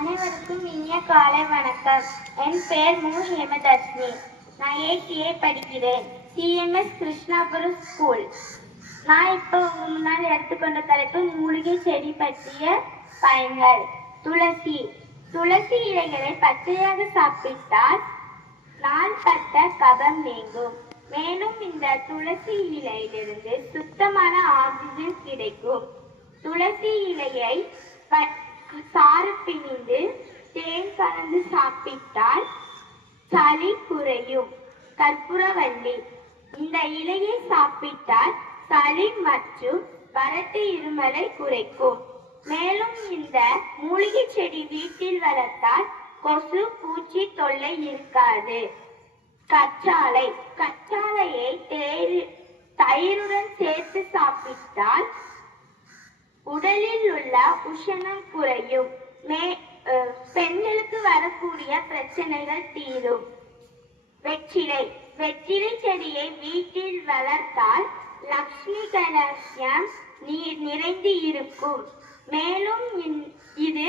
அனைவருக்கும் இனிய காலை வணக்கம். என் பெயர் மு ஹேமதர்ஷினி. நான் 8A படிக்கிறேன். CMS Krishnapuram school. நான் இப்போ உங்க முன்னால் எடுத்துக்கொண்ட தலைப்பு மூலிகை செடி பற்றிய பயன்கள். துளசி. துளசி இலைகளை பச்சையாக சாப்பிட்டால் நாள்பட்ட கபம் நீங்கும். மேலும் இந்த துளசி இலையிலிருந்து சுத்தமான ஆக்சிஜன் கிடைக்கும். துளசி இலையை சாறு பிழிந்து தேன் கலந்து சாப்பிட்டால் சளி குறையும். கற்பூரவள்ளி. இந்த இலையை சாப்பிட்டால் சளி மற்றும் வறட்டு இருமலை குறைக்கும். மேலும் இந்த மூலிகை செடி வீட்டில் வளர்த்தால் கொசு பூச்சி தொல்லை இருக்காது. கற்றாழை. கற்றாழையை தயிருடன் சேர்த்து சாப்பிட்டால் உடலில் உள்ள உஷ்ணம் குறையும். பெண்களுக்கு வரக்கூடிய பிரச்சனைகள் தீரும். வெற்றிலை. வெற்றிலை செடியை வீட்டில் வளர்த்தால் லக்ஷ்மி கடாட்சம் நிறைந்து இருக்கும். மேலும் இது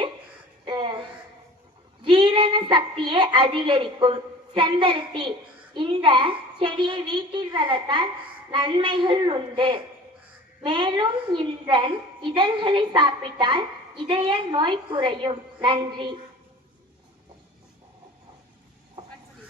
ஜீரண சக்தியை அதிகரிக்கும். செம்பருத்தி. இந்த செடியை வீட்டில் வளர்த்தால் நன்மைகள் உண்டு. மேலும் இதன் இதழ்களை சாப்பிட்டால் இதய நோய் குறையும். நன்றி.